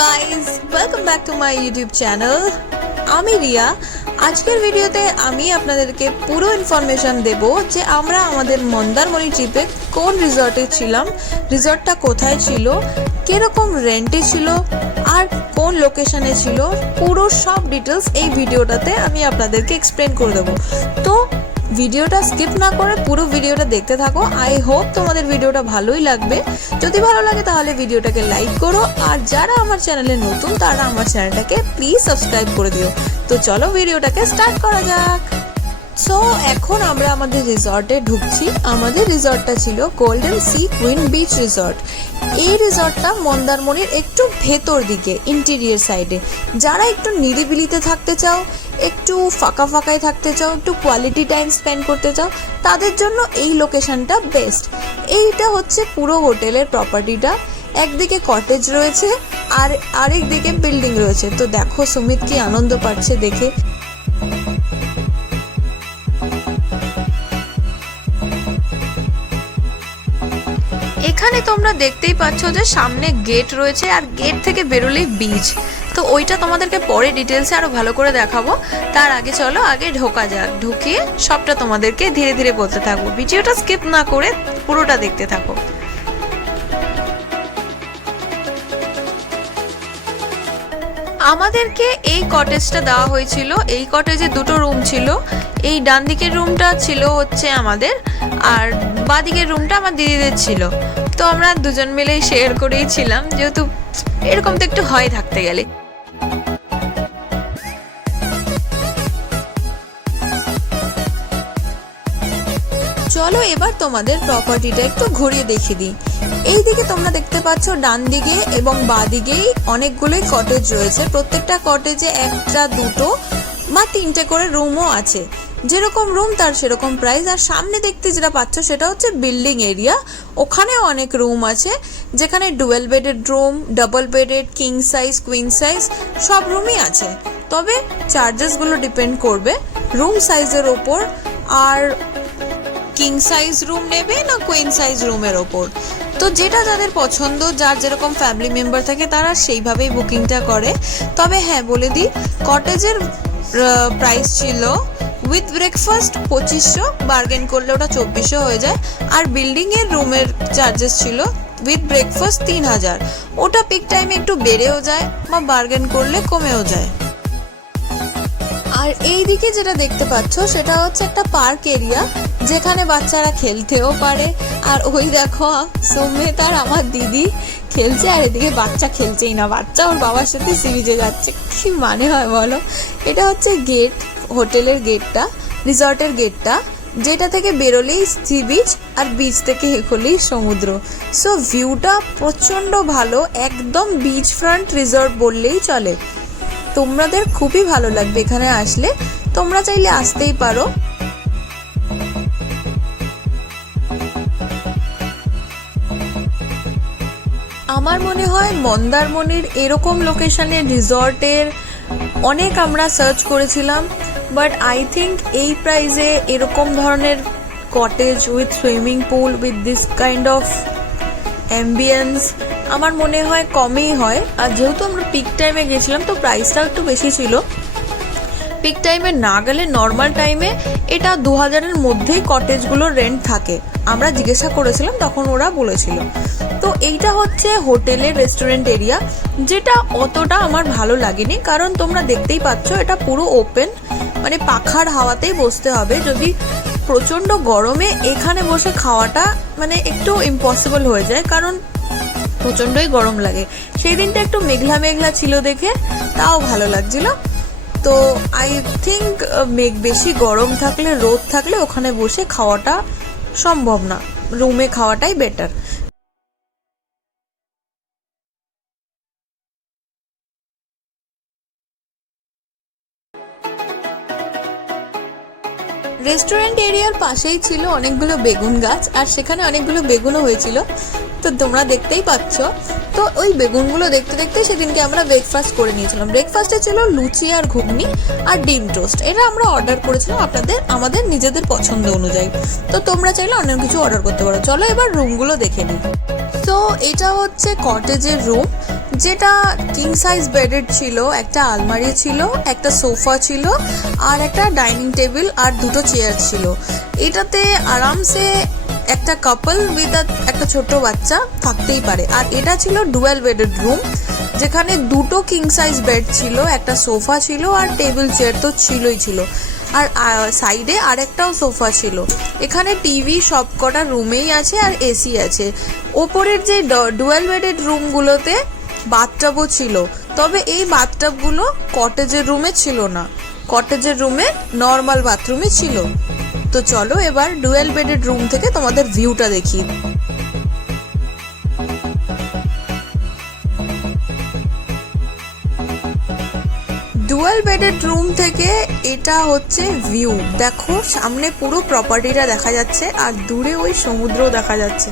Guys, welcome back to my YouTube channel. আমি রিয়া। আজকের ভিডিওতে আমি আপনাদেরকে পুরো ইনফরমেশন দেব যে আমরা আমাদের মন্দারমণি ট্রিপে কোন রিসর্টে ছিলাম, রিসর্টটা কোথায় ছিল, কিরকম রেন্টে ছিল আর কোন লোকেশনে ছিল, পুরো সব ডিটেলস এই ভিডিওটাতে আমি আপনাদেরকে এক্সপ্লেন করে দেবো। তো ভিডিওটা স্কিপ না করে পুরো ভিডিওটা দেখতে থাকো। আই হোপ তোমাদের ভিডিওটা ভালোই লাগবে। যদি ভালো লাগে তাহলে ভিডিওটাকে লাইক করো, আর যারা আমার চ্যানেলে নতুন তারা আমার চ্যানেলটাকে প্লিজ সাবস্ক্রাইব করে দিও। তো চলো ভিডিওটাকে স্টার্ট করা যাক। সো এখন আমরা আমাদের রিসর্টে ঢুকছি। আমাদের রিসর্টটা ছিল golden sea queen beach resort. এই রিসর্টটা মন্দারমণির একটু ভেতর দিকে ইন্টেরিয়র সাইডে। যারা একটু নিরিবিলিতে থাকতে চাও, একটু ফাঁকা ফাঁকায় থাকতে চাও, একটু কোয়ালিটি টাইম স্পেন্ড করতে চাও, তাদের জন্য এই লোকেশনটা বেস্ট। এইটা হচ্ছে পুরো হোটেলের প্রপার্টিটা। একদিকে কটেজ রয়েছে আর আরেক দিকে বিল্ডিং রয়েছে। তো দেখো সুমিত কি আনন্দ পাচ্ছে দেখে। এখানে তোমরা দেখতেই পাচ্ছ যে সামনে গেট রয়েছে আর গেট থেকে বেরোলেই বিচ। তো ওইটা তোমাদেরকে পরে ডিটেলসে আরো ভালো করে দেখাবো। তার আগে চলো আগে ঢোকা যাক। ঢুকিয়ে সবটা তোমাদেরকে ধীরে ধীরে বলতে থাকবো। ভিডিওটা স্কিপ না করে পুরোটা দেখতে থাকো। আমাদেরকে এই কটেজটা দেওয়া হয়েছিল। এই কটেজে দুটো রুম ছিল। এই ডান দিকের রুমটা ছিল হচ্ছে আমাদের, আর বাঁ দিকের রুমটা আমার দিদিদের ছিল। তো আমরা দুজন মিলেই শেয়ার করেই ছিলাম, যেহেতু এরকম তো একটু হয় থাকতে গেলে। চলো এবার তোমাদের প্রপার্টিটা একটু ঘুরিয়ে দেখিয়ে দিই। এই দিকে তোমরা দেখতে পাচ্ছ ডান দিকে এবং বাঁ দিকেই অনেকগুলোই কটেজ রয়েছে। প্রত্যেকটা কটেজে একটা দুটো বা তিনটে করে রুমও আছে। যেরকম রুম তার সেরকম প্রাইস। আর সামনে দেখতে যেটা পাচ্ছ সেটা হচ্ছে বিল্ডিং এরিয়া। ওখানেও অনেক রুম আছে, যেখানে dual bedded room, double bedded, king size, queen size সব রুমই আছে। তবে চার্জেসগুলো ডিপেন্ড করবে রুম সাইজের ওপর, আর কিং সাইজ রুম নেবে না কুইন সাইজ রুমের ওপর। তো যেটা যাদের পছন্দ, যার যেরকম ফ্যামিলি মেম্বার থাকে তারা সেইভাবেই বুকিংটা করে। তবে হ্যাঁ বলে দিই, কটেজের প্রাইস ছিল উইথ ব্রেকফাস্ট 2500, বার্গেন করলে ওটা 2400 হয়ে যায়। আর বিল্ডিংয়ের রুমের চার্জেস ছিল উইথ ব্রেকফাস্ট 3000। ওটা পিক টাইমে একটু বেড়েও যায় বা বার্গেন করলে কমেও যায়। আর এই দিকে যেটা দেখতে পাচ্ছ সেটা হচ্ছে একটা পার্ক এরিয়া, যেখানে বাচ্চারা খেলতেও পারে। আর ওই দেখো সুমিত আর আমার দিদি খেলছে, আর এদিকে বাচ্চা খেলছেই না, বাচ্চা ওর বাবার সাথে সি বিচে যাচ্ছে। কি মানে হয় বলো? এটা হচ্ছে গেট, হোটেলের গেটটা, রিসর্টের গেটটা, যেটা থেকে বেরোলেই সি বিচ আর বিচ থেকে হলেই সমুদ্র। সো ভিউটা প্রচণ্ড ভালো, একদম বিচ ফ্রন্ট রিসর্ট বললেই চলে। তোমাদের খুবই ভালো লাগবে এখানে আসলে। তোমরা চাইলে আসতেই পারো। আমার মনে হয় মন্দারমণির এরকম লোকেশনের রিসর্টের অনেক আমরা সার্চ করেছিলাম, বাট আই থিঙ্ক এই প্রাইসে এরকম ধরনের cottage with swimming pool with this kind of ambience আমার মনে হয় কমই হয়। আর যেহেতু আমরা পিক টাইমে গেছিলাম তো প্রাইসটাও একটু বেশি ছিল। পিক টাইমে না গেলে নর্মাল টাইমে এটা 2000-এর মধ্যেই কটেজগুলোর রেন্ট থাকে। আমরা জিজ্ঞাসা করেছিলাম তখন ওরা বলেছিল। তো এইটা হচ্ছে হোটেলের রেস্টুরেন্ট এরিয়া, যেটা অতটা আমার ভালো লাগেনি, কারণ তোমরা দেখতেই পাচ্ছ এটা পুরো ওপেন, মানে পাখার হাওয়াতেই বসতে হবে। যদি প্রচণ্ড গরমে এখানে বসে খাওয়াটা মানে একটু ইম্পসিবল হয়ে যায়, কারণ প্রচণ্ডই গরম লাগে। সেই দিনটা একটু মেঘলা মেঘলা ছিল দেখে তাও ভালো লাগছিল। তো আই থিঙ্ক বেশি গরম থাকলে, রোদ থাকলে ওখানে বসে খাওয়াটা সম্ভব না, রুমে খাওয়াটাই বেটার। রেস্টুরেন্ট এরিয়ার পাশেই ছিল অনেকগুলো বেগুন গাছ, আর সেখানে অনেকগুলো বেগুনও হয়েছিল। তো তোমরা দেখতেই পাচ্ছ। তো ওই বেগুনগুলো দেখতে দেখতে সেদিনকে আমরা ব্রেকফাস্ট করে নিয়েছিলাম। ব্রেকফাস্টে ছিল লুচি আর ঘুগনি আর ডিম টোস্ট। এটা আমরা অর্ডার করেছিলাম আমাদের নিজেদের পছন্দ অনুযায়ী। তো তোমরা চাইলে অন্য কিছু অর্ডার করতে পারো। চলো এবার রুমগুলো দেখে নিই। তো এটা হচ্ছে কটেজের রুম, যেটা কিং সাইজ বেডেড ছিল, একটা আলমারি ছিল, একটা সোফা ছিল, আর একটা ডাইনিং টেবিল আর দুটো চেয়ার ছিল। এটাতে আরামসে একটা কাপল উইথ একটা ছোট বাচ্চা থাকতেই পারে। আর এটা ছিল ডুয়েল বেডেড রুম, যেখানে দুটো কিং সাইজ বেড ছিল, একটা সোফা ছিল আর টেবিল চেয়ার তো ছিলই ছিল, আর সাইডে আরেকটাও সোফা ছিল। এখানে টিভি সব কটা রুমেই আছে আর এসি আছে। ওপরের যে ডুয়েল বেডেড রুমগুলোতে বাথটাবও ছিল, তবে এই বাথটাবগুলো কটেজের রুমে ছিল না, কটেজের রুমে নর্মাল বাথরুমই ছিল। তো চলো এবার ডুয়েল বেডেড রুম থেকে তোমাদের ভিউটা দেখি। ডুয়েল বেডেড রুম থেকে এটা হচ্ছে ভিউ। দেখো সামনে পুরো প্রপার্টিটা দেখা যাচ্ছে আর দূরে ওই সমুদ্রও দেখা যাচ্ছে।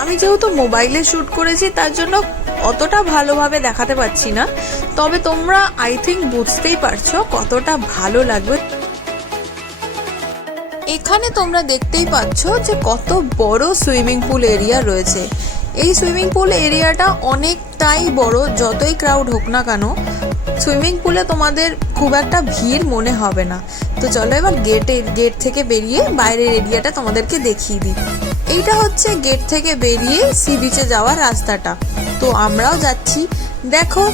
আমি যেহেতু মোবাইলে শ্যুট করেছি তার জন্য অতটা ভালোভাবে দেখাতে পারছি না, তবে তোমরা আই থিঙ্ক বুঝতেই পারছো কতটা ভালো লাগবে। এখানে তোমরা দেখতেই পাচ্ছ যে কত বড় সুইমিং পুল এরিয়া রয়েছে। এই সুইমিং পুল এরিয়াটা অনেকটাই বড়, যতই ক্রাউড হোক না কেন সুইমিং পুলে তোমাদের খুব একটা ভিড় মনে হবে না। তো চলো এবার গেট থেকে বেরিয়ে বাইরের এরিয়াটা তোমাদেরকে দেখিয়ে দিই। এইটা হচ্ছে গেট থেকে বেরিয়ে সি বিচে যাওয়ার রাস্তাটা। তো আমরাও যাচ্ছি, দেখো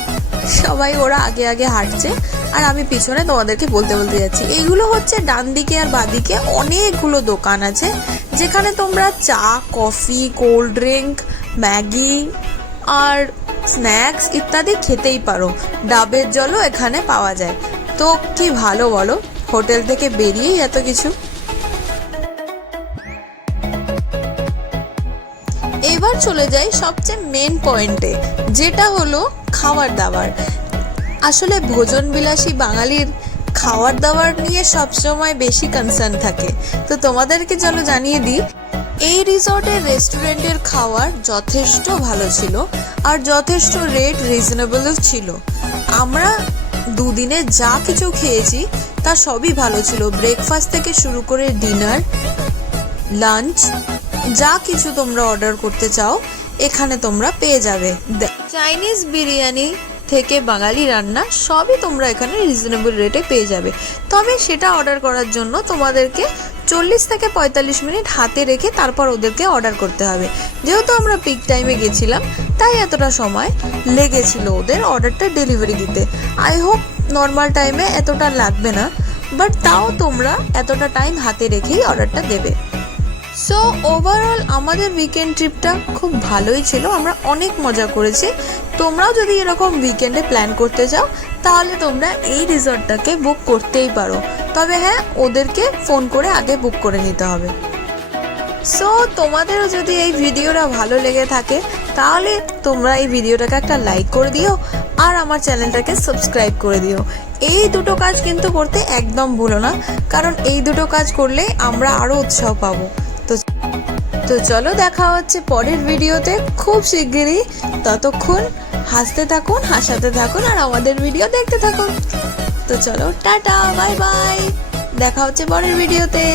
সবাই ওরা আগে আগে হাঁটছে আর আমি পিছনে তোমাদেরকে বলতে বলতে যাচ্ছি। এইগুলো হচ্ছে ডান দিকে আর বাদিকে অনেকগুলো দোকান আছে, যেখানে তোমরা চা, কফি, কোল্ড ড্রিঙ্ক, ম্যাগি আর স্ন্যাক্স ইত্যাদি খেতেই পারো। ডাবের জলও এখানে পাওয়া যায়। তো কি ভালো বলো, হোটেল থেকে বেরিয়েই এত কিছু। এবার চলে যাই সবচেয়ে মেন পয়েন্টে, যেটা হলো খাবার দাবার। আসলে ভোজন বিলাসী বাঙালির খাবার দাবার নিয়ে সবসময় বেশি কনসার্ন থাকে। তো তোমাদেরকে চলো জানিয়ে দিই, এই রিসর্টের রেস্টুরেন্টের খাবার যথেষ্ট ভালো ছিল আর যথেষ্ট রেট রিজনেবলও ছিল। আমরা দুদিনে যা কিছু খেয়েছি তা সবই ভালো ছিল। ব্রেকফাস্ট থেকে শুরু করে ডিনার, লাঞ্চ, যা কিছু তোমরা অর্ডার করতে চাও এখানে তোমরা পেয়ে যাবে। চাইনিজ বিরিয়ানি থেকে বাঙালি রান্না সবই তোমরা এখানে রিজনেবল রেটে পেয়ে যাবে। তবে সেটা অর্ডার করার জন্য তোমাদেরকে 40 থেকে 45 মিনিট হাতে রেখে তারপর ওদেরকে অর্ডার করতে হবে। যেহেতু আমরা পিক টাইমে গেছিলাম তাই এতটা সময় লেগেছিল ওদের অর্ডারটা ডেলিভারি দিতে। আই হোপ নর্মাল টাইমে এতটা লাগবে না, বাট তাও তোমরা এতটা টাইম হাতে রেখেই অর্ডারটা দেবে। সো ওভারঅল আমাদের উইকেন্ড ট্রিপটা খুব ভালোই ছিল, আমরা অনেক মজা করেছি। তোমরাও যদি এরকম উইকেন্ডে প্ল্যান করতে চাও তাহলে তোমরা এই রিসর্টটাকে বুক করতেই পারো, তবে হ্যাঁ ওদেরকে ফোন করে আগে বুক করে নিতে হবে। সো তোমাদেরও যদি এই ভিডিওটা ভালো লেগে থাকে তাহলে তোমরা এই ভিডিওটাকে একটা লাইক করে দিও আর আমার চ্যানেলটাকে সাবস্ক্রাইব করে দিও। এই দুটো কাজ কিন্তু করতে একদম ভুলো না, কারণ এই দুটো কাজ করলে আমরা আরও উৎসাহ পাবো। তো চলো দেখা হচ্ছে পরের ভিডিওতে খুব শিগগিরই। ততক্ষণ হাসতে থাকুন, হাসাতে থাকুন আর আমাদের ভিডিও দেখতে থাকুন। তো চলো টাটা, বাই বাই, দেখা হচ্ছে পরের ভিডিওতে।